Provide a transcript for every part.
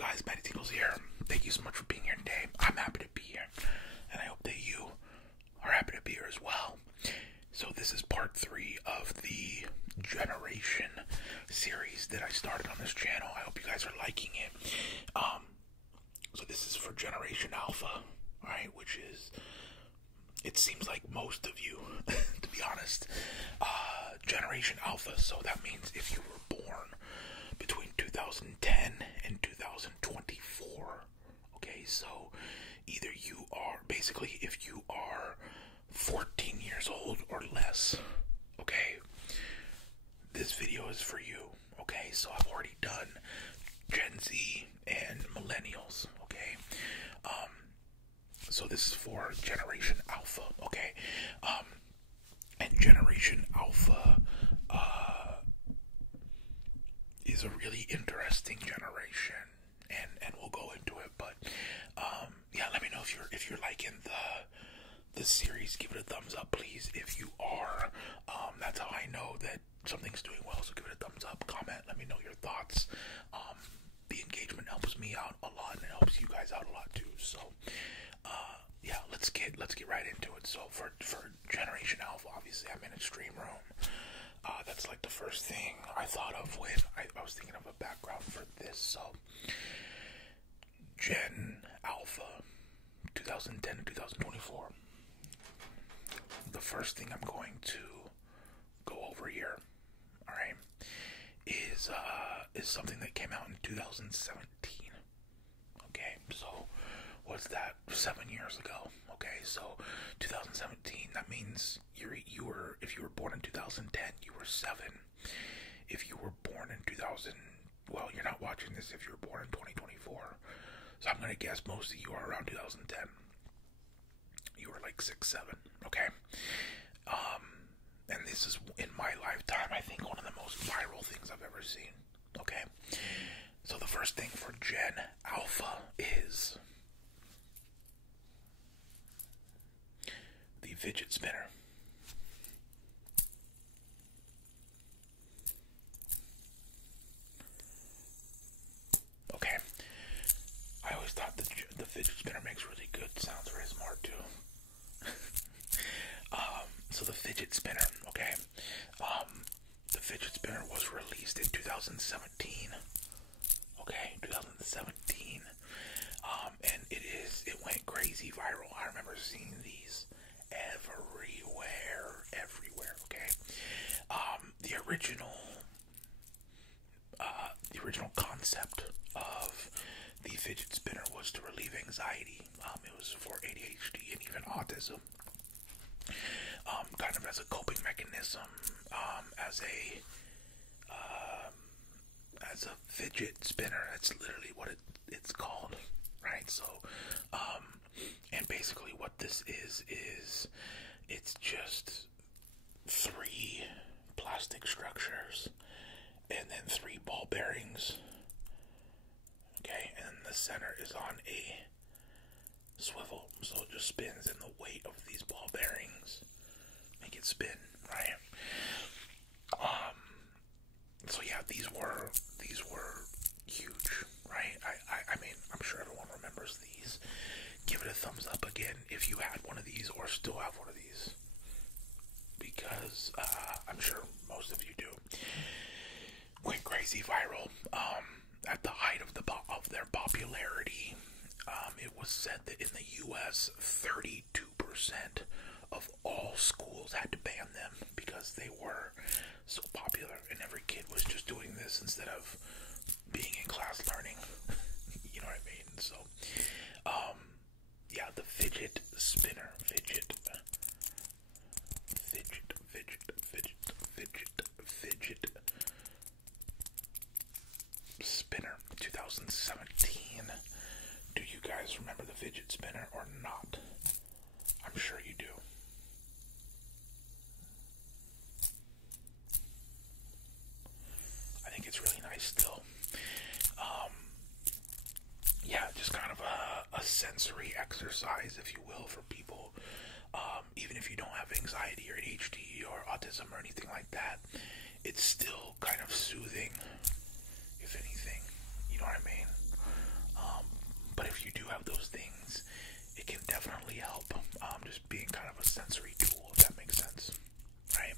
guys? MattyTingles here. Thank you so much for being here today. I'm happy to be here, and I hope that you are happy to be here as well. So this is part 3 of the Generation series that I started on this channel. I hope you guys are liking it. So this is for Generation Alpha, right? Which is, it seems like most of you, to be honest, Generation Alpha. So that means if you were born between 2010 and 2024, okay, so either you are, basically, if you are 14 years old or less, okay, this video is for you, okay? So I've already done Gen Z and Millennials, okay? So this is for Generation Alpha, okay? And Generation Alpha is a really interesting generation, and we'll go into it. But yeah, let me know if you're liking the series. Give it a thumbs up, please. If you are, that's how I know that something's doing well. So give it a thumbs up, comment, let me know your thoughts. The engagement helps me out a lot, and it helps you guys out a lot too. So yeah, let's get right into it. So for Generation Alpha, obviously I'm in a stream room. That's like the first thing I thought of when I was thinking of a background for this. So Gen Alpha 2010 to 2024. The first thing I'm going to go over here, alright, is something that came out in 2017. Okay, so what's that? 7 years ago. Okay, so 2017, that means you were, if you were born in 2010, you were 7. If you were born in 2000, well, you're not watching this if you were born in 2024. So I'm going to guess most of you are around 2010. You were like 6, 7, okay? And this is, in my lifetime, I think one of the most viral things I've ever seen, okay? So the first thing for Gen Alpha is the Fidget Spinner. Okay. I always thought the Fidget Spinner makes really good sounds for ASMR too. So the Fidget Spinner, okay. The Fidget Spinner was released in 2017. Okay, 2017. And it went crazy viral. I remember seeing these everywhere, okay. The original concept of the Fidget Spinner was to relieve anxiety. It was for ADHD and even autism. Kind of as a coping mechanism, as a fidget spinner. That's literally what it's called, right? So, and basically what this is it's just 3 plastic structures and then 3 ball bearings, okay, and the center is on a swivel, so it just spins, and the weight of these ball bearings make it spin, right? So yeah, these were huge, right? I mean, I'm sure everyone remembers these. Give it a thumbs up again if you had one of these or still have one of these, because I'm sure most of you do. Went crazy viral. At the height of their popularity, it was said that in the U.S., 32% of all schools had to ban them because they were so popular, and every kid was just doing this instead of being in class learning. You know what I mean? So, yeah, the Fidget Spinner. Fidget Spinner, 2017. Do you guys remember the Fidget Spinner or not? I'm sure you do. I think it's really nice still. Yeah, just kind of a sensory exercise, if you will, for people. Even if you don't have anxiety or ADHD or autism or anything like that, it's still kind of soothing, if anything. You know what I mean? if you do have those things, it can definitely help. Just being kind of a sensory tool, if that makes sense, right?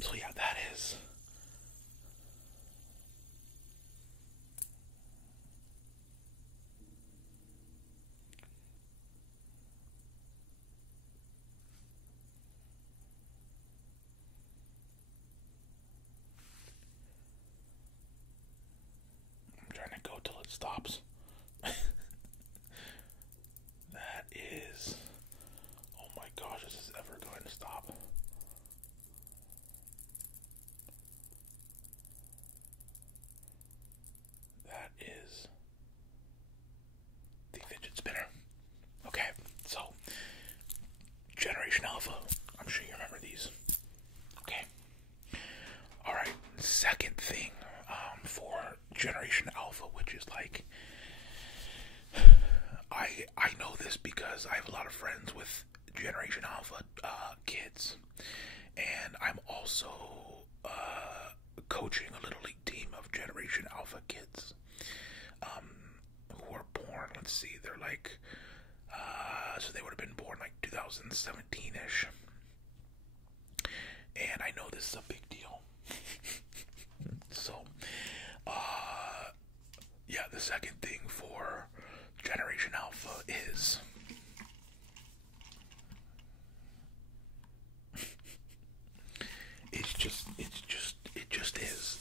So yeah, that is. I'm trying to go till it stops. That is. Oh my gosh, is this ever going to stop? That is the fidget spinner. Okay, so Generation Alpha. I'm sure you remember these. Okay. Alright, second thing for Generation Alpha, which is like, I know this because I have a lot of friends with Generation Alpha kids, and I'm also coaching a little league team of Generation Alpha kids who are born, let's see, they're like, so they would have been born like 2017-ish, and I know this is a big deal. So, yeah, the second thing for Generation Alpha is it just is.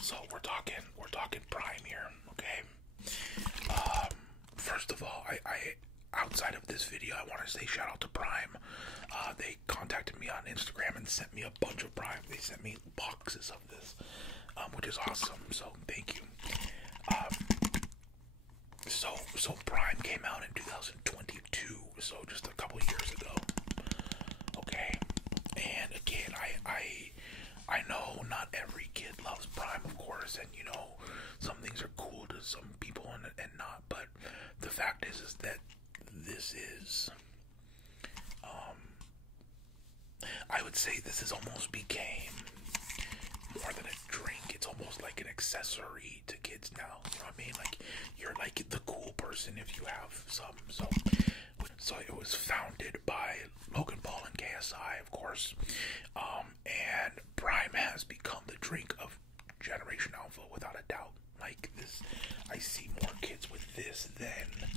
So we're talking Prime here, okay? First of all, I outside of this video, I want to say shout out to Prime. They contacted me on Instagram and sent me a bunch of Prime. They sent me boxes of this, which is awesome. So thank you. So Prime came out in 2022, so just a couple years ago. Okay, and again, I know not every kid loves Prime, of course, and you know some things are cool to some people and not. But the fact is that this is, I would say this is almost became more than a drink. It's almost like an accessory to kids now. You know what I mean? Like, you're like the cool person if you have some. So it was founded by Logan Paul and KSI, of course. And Prime has become the drink of Generation Alpha without a doubt. Like this, I see more kids with this than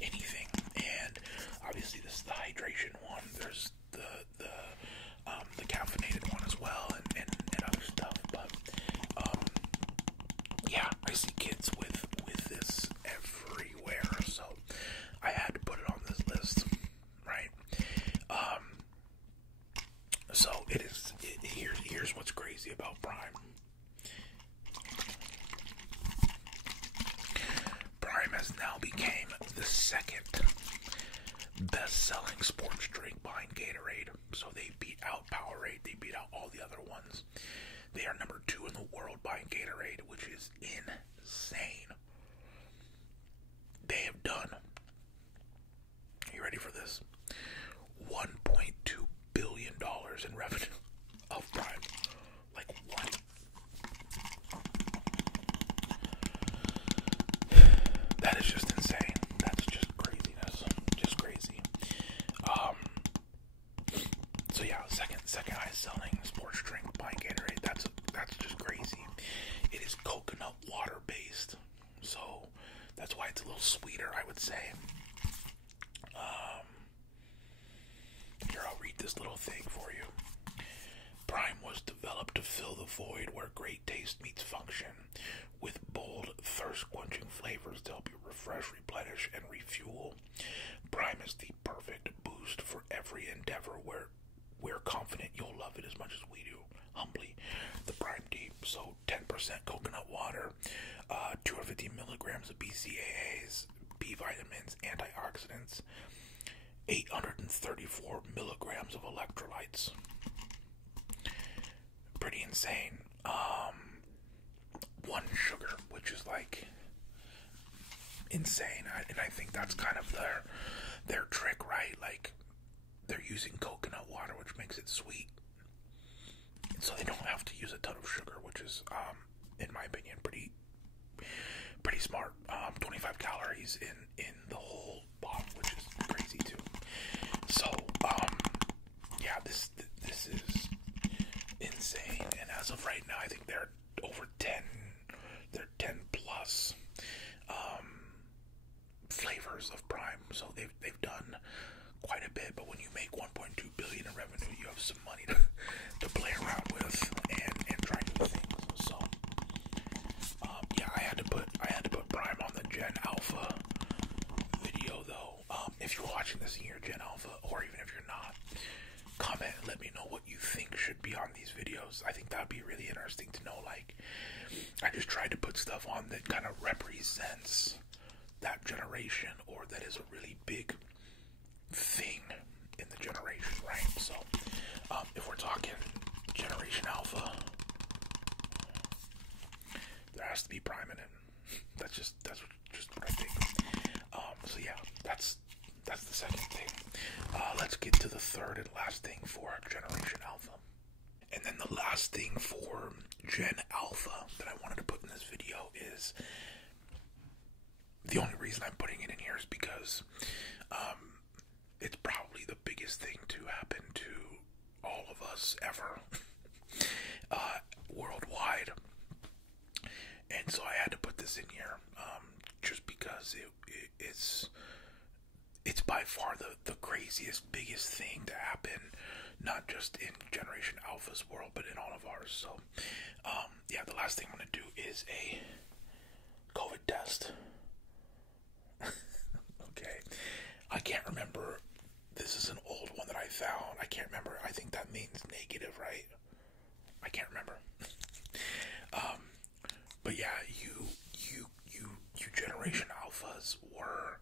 anything. And obviously this is the hydration one. There's the caffeinated one as well, and other stuff. But yeah, I see kids with this everywhere, so I had to put it on this list, right? So it is. Here's what's crazy about Prime. Prime has now became the second best-selling sports drink behind Gatorade. So they beat out Powerade. They beat out all the other ones. They are number 2 in the world behind Gatorade, which is insane. They have done, are you ready for this? $1.2 billion in revenue of Prime. Like, what? That is just insane. That's just craziness. Just crazy. So yeah, second highest selling sports drink by Gatorade. That's just crazy. It is coconut water based, so that's why it's a little sweeter, I would say. Here, I'll read this little thing for you. Prime was developed to fill the void where great taste meets function, with bold, thirst-quenching flavors to help you refresh, replenish, and refuel. Prime is the perfect boost for every endeavor where we're confident you'll love it as much as we do. Humbly, the Prime Deep. So 10% coconut water, 250 milligrams of BCAAs, B vitamins, antioxidants, 834 milligrams of electrolytes. Pretty insane. 1 sugar, which is like insane. And I think that's kind of their trick, right? Like, they're using coconut water, which makes it sweet, so they don't have to use a ton of sugar, which is, in my opinion, pretty pretty smart. 25 calories in the whole bottle, which is crazy too. So, yeah, this is insane. And as of right now, I think they're over 10. They're 10 plus flavors of Prime. So they've done quite a bit. But when you make 1.2 billion in revenue, you have some money to play around with and try new things. So, yeah, I had to put Prime on the Gen Alpha video though. If you're watching this in your Gen Alpha, or even if you're not, comment and let me know what you think should be on these videos. I think that'd be really interesting to know. Like, I just tried to put stuff on that kind of represents that generation, or that is a really big thing in the generation, right? So, if we're talking Generation Alpha, there has to be Prime in it. That's just what I think. So yeah, that's the second thing. Let's get to the third and last thing for Generation Alpha. And then the last thing for Gen Alpha that I wanted to put in this video is, the only reason I'm putting it in here is because it's probably the biggest thing to happen to all of us ever, worldwide. And so I had to put this in here, just because it's by far the craziest, biggest thing to happen, not just in Generation Alpha's world, but in all of ours. So, yeah, the last thing I'm going to do is a COVID test. Okay. I can't remember. This is an old one that I found. I can't remember. I think that means negative, right? I can't remember. But yeah, you Generation Alphas were,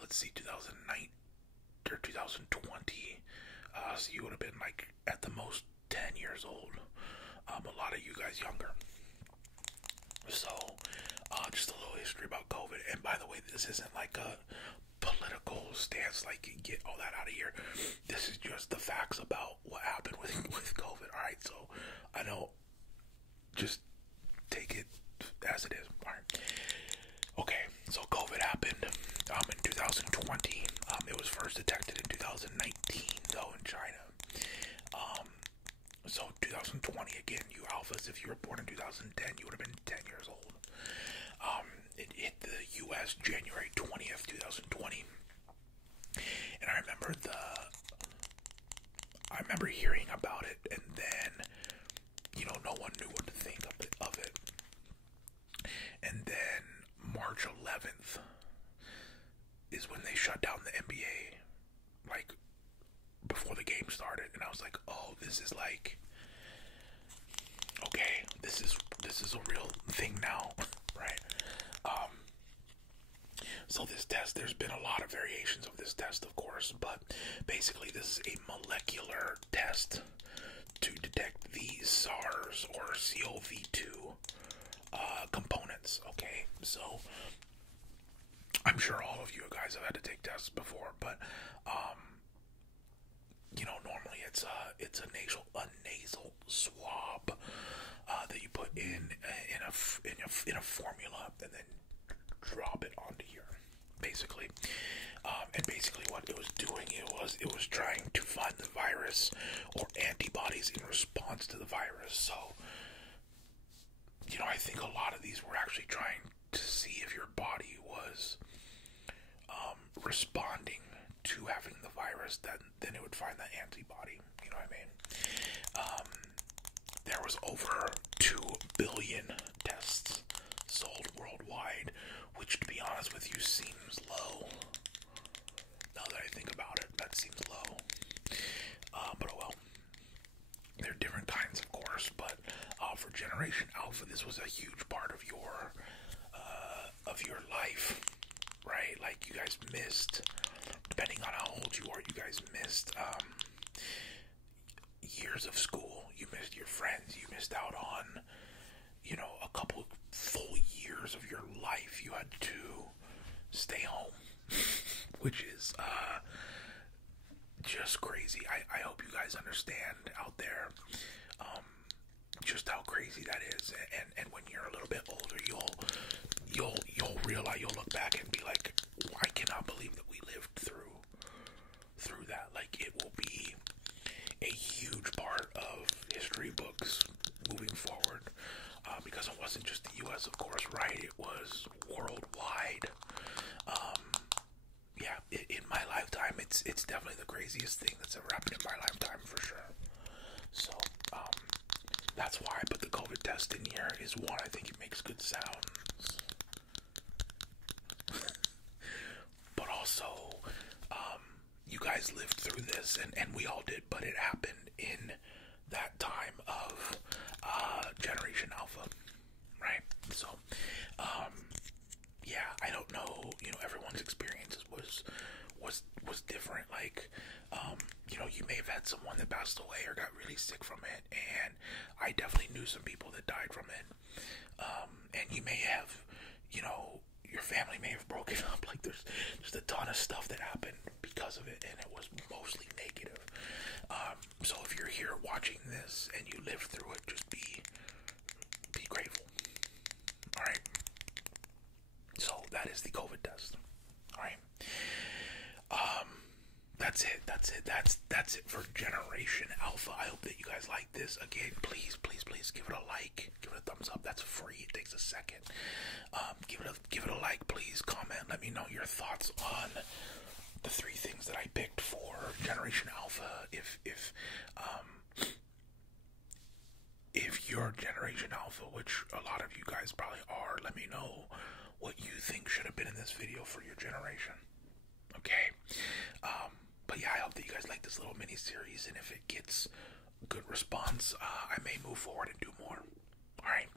let's see, 2009 or 2020. So you would have been like at the most 10 years old. A lot of you guys younger. So, just a little history about COVID. And by the way, this isn't like a political stance, like, get all that out of here. This is just the facts about what happened with COVID. All right, so I don't, just take it as it is. All right. Okay, so COVID happened in 2020. It was first detected in 2019, though, in China. So 2020, again, you alphas, if you were born in 2010, you would have been 10 years old. It hit the U.S. January 20th, 2020. And I remember hearing about it, and then, no one knew what to think of it. And then March 11th is when they shut down the NBA, like, before the game started. And I was like, oh, this is like, okay, this is a real thing now, right? So this test, there's been a lot of variations of this test, of course, but basically this is a molecular test to detect the SARS or CoV-2 components, okay? So I'm sure all of you guys have had to take tests before, but normally it's a nasal swab that you put in a formula and then drop it onto here, basically. And basically what it was doing, it was trying to find the virus or antibodies in response to the virus. So, I think a lot of these were actually trying to see if your body was responding to having the virus, then it would find that antibody. You know what I mean? There was over 2 billion tests sold worldwide, which, to be honest with you, seems low. Now that I think about it, that seems low. But oh well. There are different kinds, of course, but for Generation Alpha, this was a huge part of your life, right? Like, you guys missed, depending on how old you are, you guys missed years of school. You missed your friends. You missed out on, a couple full years of your life. You had to stay home, which is just crazy. I hope you guys understand out there. just how crazy that is. And when you're a little bit older, you'll realize, you'll look back and be like, I cannot believe that we lived through that. Like, it will be a huge part of history books moving forward, because it wasn't just the U.S., of course, right? It was worldwide. Yeah, in my lifetime, it's definitely the craziest thing that's ever happened in my lifetime, for sure. So, that's why I put the COVID test in here, is one, I think it makes good sounds. But also, you guys lived through this, and we all did, but it happened in that time of Generation Alpha, right? So, yeah, I don't know, everyone's experiences was different. Like, you may have had someone that passed away or got really sick from it, and I definitely knew some people that died from it. And you may have, your family may have broken up. Like, there's just a ton of stuff that happened because of it, and it was mostly negative. So if you're here watching this and you lived through it, just be grateful. Alright? So that is the COVID test. Alright? That's it for Generation Alpha. I hope that you guys like this. Again, please give it a like, give it a thumbs up. That's free. It takes a second. Give it a like, please. Comment. Let me know your thoughts on the 3 things that I picked for Generation Alpha. If you're Generation Alpha, which a lot of you guys probably are, let me know what you think should have been in this video for your generation. Okay? But yeah, I hope that you guys like this little mini series, and if it gets good response, I may move forward and do more. Alright?